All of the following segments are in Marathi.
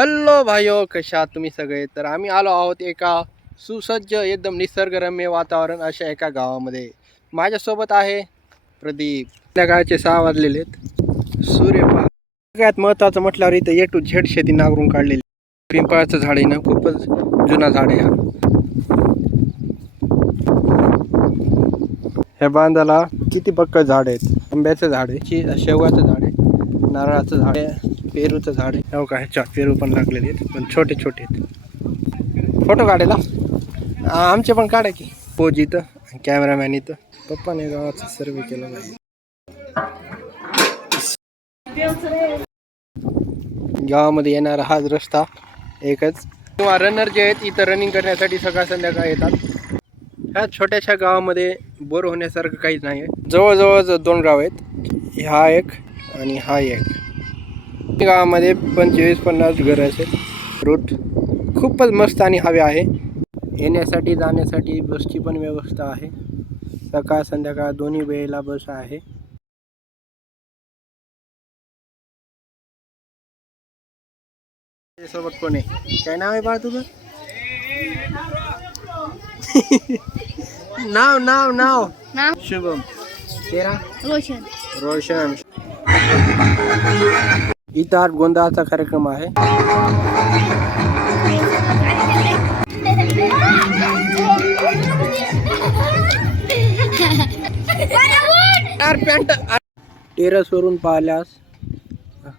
हॅलो भाइयो, कशा आहात तुम्ही सगळे. तर आम्ही आलो आहोत एका सुसज्ज एकदम निसर्गरम्य वातावरण अशा एका गावामध्ये. माझ्यासोबत आहे प्रदीप. संध्याकाळचे 6 वाजलेले आहेत. सूर्यपा सगळ्यात महत्त्वाचं म्हटल्यावर इथं A to Z शेती नांगरून काढलेली. पिंपळाचं झाड आहे ना, खूपच जुना झाड आहे. ह्या बांधाला किती पक्क झाड आहेत. आंब्याचं झाड आहे, शेवगाचं झाड आहे, नारळाचं झाड आहे, पेरूचं झाड आहे. हो का, ह्याच्या पेरू पण लागलेले आहेत, पण छोटे छोटे आहेत. फोटो काढायला आमचे पण काढा की. पोज इथं, कॅमेरामॅन इथं. पप्पाने गावाचा सर्वे केला पाहिजे. गावामध्ये येणारा हाच रस्ता एकच. किंवा रनर जे आहेत इथं रनिंग करण्यासाठी सकाळ संध्याकाळ येतात. ह्या छोट्याशा गावामध्ये बोर होण्यासारखं काहीच नाही आहे. जवळजवळ 2 गाव आहेत, हा एक आणि हा एक. गावामध्ये 25-50 घरं असेल. रूट खूपच मस्त आणि हवे आहे. येण्यासाठी जाण्यासाठी बसची पण व्यवस्था आहे. सकाळ संध्याकाळ दोन्ही वेळेला बस आहे. सोबत कोण आहे? काय नाव आहे बाळ तुझं? नाव नाव नाव नाम शुभम. तेरा? रोशन. रोशन. इथं आज गोंधळाचा कार्यक्रम आहे. टेरेस वरून पाहिल्यास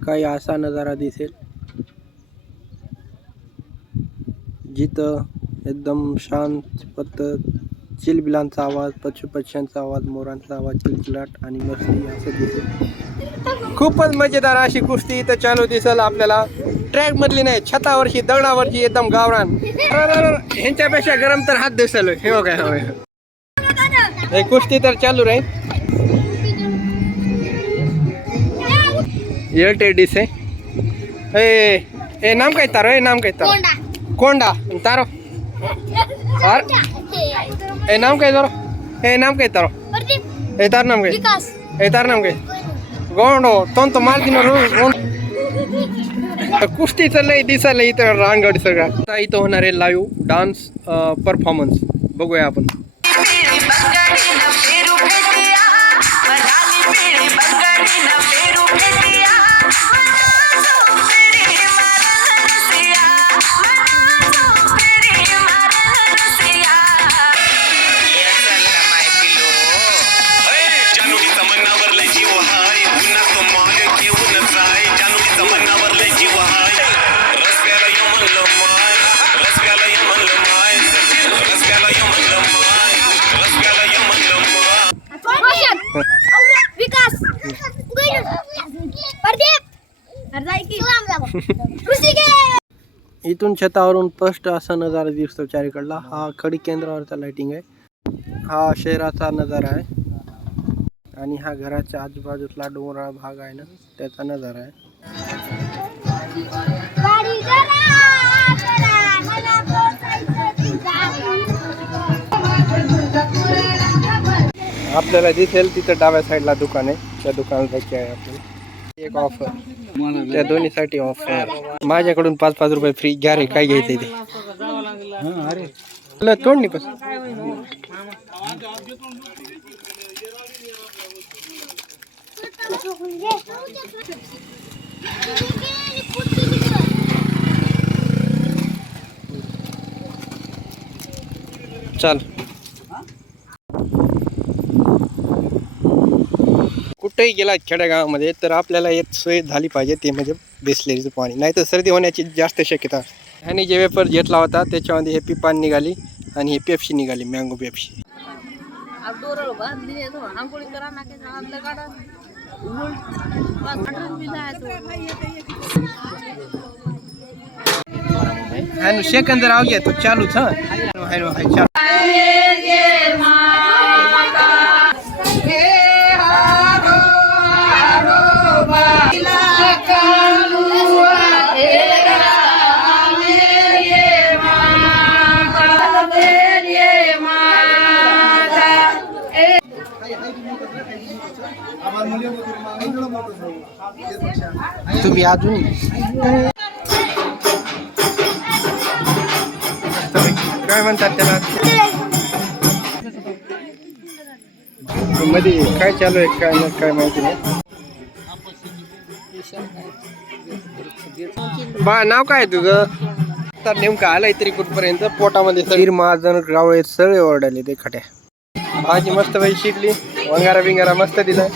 काही असा नजारा दिसेल, जिथं एकदम शांत पद्धत, चिलबिलांचा आवाज, पशुपक्ष्यांचा आवाज, मोरांचा आवाज, चिलचिलाट आणि मस्ती असं दिसेल. खूपच मजेदार अशी कुस्ती इथं चालू दिसेल आपल्याला. ट्रॅक मधली नाही, छतावरची, दगडावरची एकदम गावरान. ह्यांच्यापेक्षा गरम तर हात दिसेल. हे बघा, हे कुस्ती तर चालू राहील. एलटेडीस आहे. ए नाम काय तारो? नाम काय तारो? कोंडा तारो. ए नाम काय तारो? ए नाम काय तारो? ए तार नाम काय? ए तार नाम काय? गोंडो तो मार दिन. कुस्ती चाललंय दिसायला इथं रानगड सगळा. आता इथं होणार आहे लाईव्ह डान्स परफॉर्मन्स. बघूया आपण. इथून छतावरून स्पष्ट असा नजारा दिसतो चारीकडला. हा खडी केंद्रावरचा लाइटिंग आहे. हा शहराचा नजारा आहे आणि हा घराच्या आजूबाजूला डोंगराळ भाग आहे ना, त्याचा नजारा आहे. आपल्याला दिसेल तिथं डाव्या साईडला दुकान आहे. त्या दुकानात जायची आहे आपल्याला. एक ऑफर, त्या दोन्हीसाठी ऑफर. माझ्याकडून 5-5 रुपये फ्री. घ्या रे, काय घ्यायचंय ते. अरे तुला तोड नाही कस. चल, कुठेही गेला खेड्यागावामध्ये तर आपल्याला एक सोय झाली पाहिजे, ते म्हणजे बिसलेरीचं पाणी. नाही तर सर्दी होण्याची जास्त शक्यता. ह्याने जे वेपर घेतला होता त्याच्यामध्ये हे पिपान निघाली आणि हे पेप्सी निघाली, मँगो पेप्सी. सेकंद राव घ्या तो चालूच. हा तुम्ही अजून काय म्हणतात त्याला मध्ये काय चालू आहे काय नाही काय माहिती नाही. बा नाव काय तुझं तर नेमकं आलंय तरी कुठपर्यंत पोटामध्ये शरीर महाजन गावळे सगळे ओरडाले ते खट्या. भाजी मस्त बाई शिकली वंगारा बिंगारा मस्त दिलाय.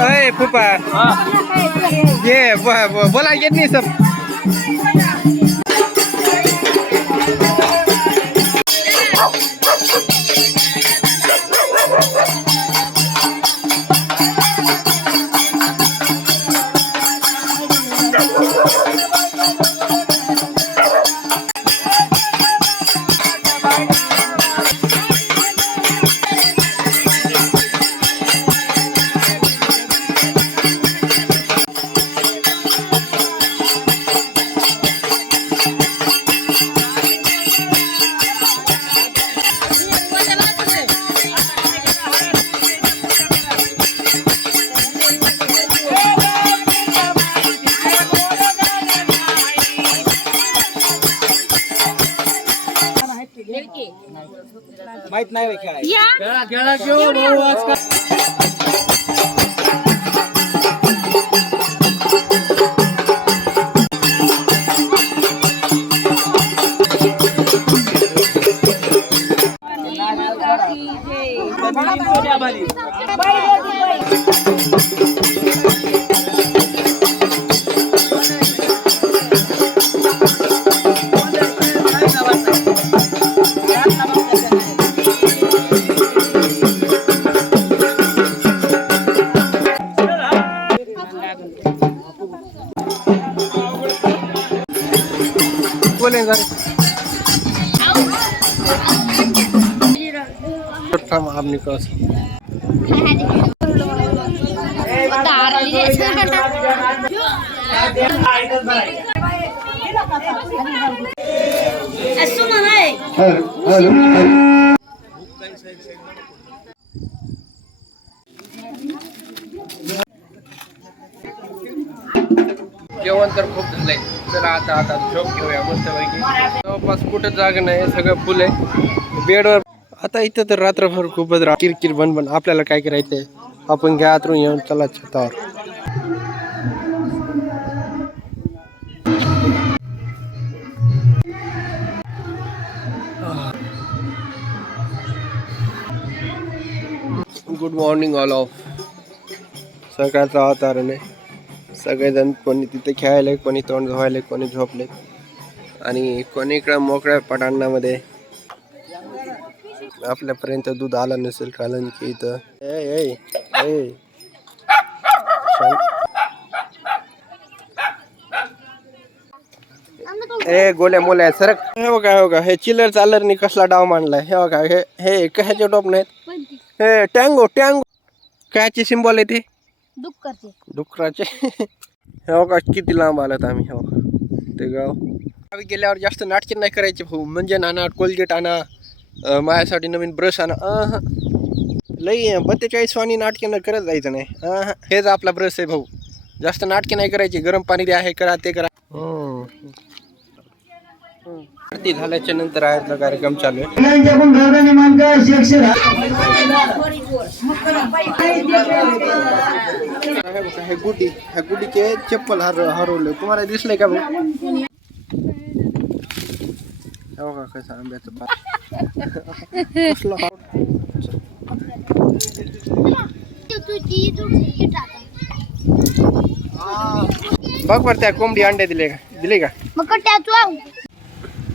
अरे फुफा ये बोला येत नाही सब. माहित नाही खेळा खेळा घेऊ भाऊ आज बोले आपने कौन जेवण तर खूप झालंय. चला आता झोप घेऊया मस्त पैकी. जवळपास कुठं जागा नाही सगळं फुल आहे बेडवर. आता इथं तर रात्रभर खूपच किरकिर बन आपल्याला काय करायचंय आपण घ्या आतरून येऊन चला छतावर. Good morning all of. सकाळचं वातावरण आहे. सगळेजण कोणी तिथे खेळायले कोणी तोंड धुवायले कोणी झोपले आणि कोणी इकडं मोकळ्या पटांगणामध्ये. आपल्यापर्यंत दूध आलं नसेल कारण की इथं गोल्या मोल्या सरक. हे बघा हे चिल्लर चालरनी कसला डाव मांडलाय. हे बघा हे कशाचे टॉप नाहीत. हे टँगो कायचे सिम्बॉल आहे ते डुकराचे. हे बघा किती लांब आलात आम्ही. हे बघा ते गाव. गावी गेल्यावर जास्त नाटके नाही करायचे भाऊ. म्हणजे आणा कोलगेट आणा माझ्यासाठी नवीन ब्रश आणा. लई 42 वाणी नाटके न करत जायचं नाही. हेच आपला ब्रश आहे भाऊ. जास्त नाटके नाही करायचे. गरम पाणी द्या हे करा ते करा. आरती झाल्याच्या नंतर आरतीचा कार्यक्रम चालू आहे. हे गुड्डीचे चप्पल हरवले तुम्हाला दिसलंय का भाऊ. हो का कसं आंब्याचं कसलं बघ पर त्या कोंबडी अंडे दिले का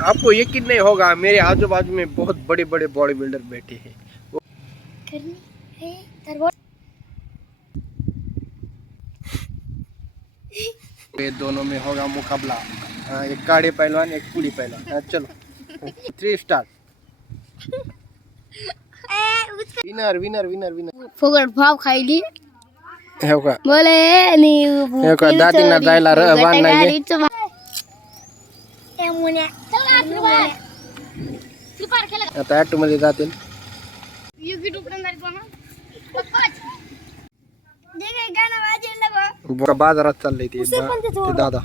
आपको यकीन नहीं होगा मेरे आजू बाजू में बहुत बड़े बड़े बॉडी बिल्डर बैठे हैं ये दोनों में होगा मुकाबला हाँ, एक काड़े पहलवान एक कुड़ी पहलवान हाँ, चलो 3 star winner winner winner winner फुकट भाव खायली हो का बोले हो का दातींना जायला वाण नाही आता ऑटो मध्ये जातील बाजारात चाललंय ते दादा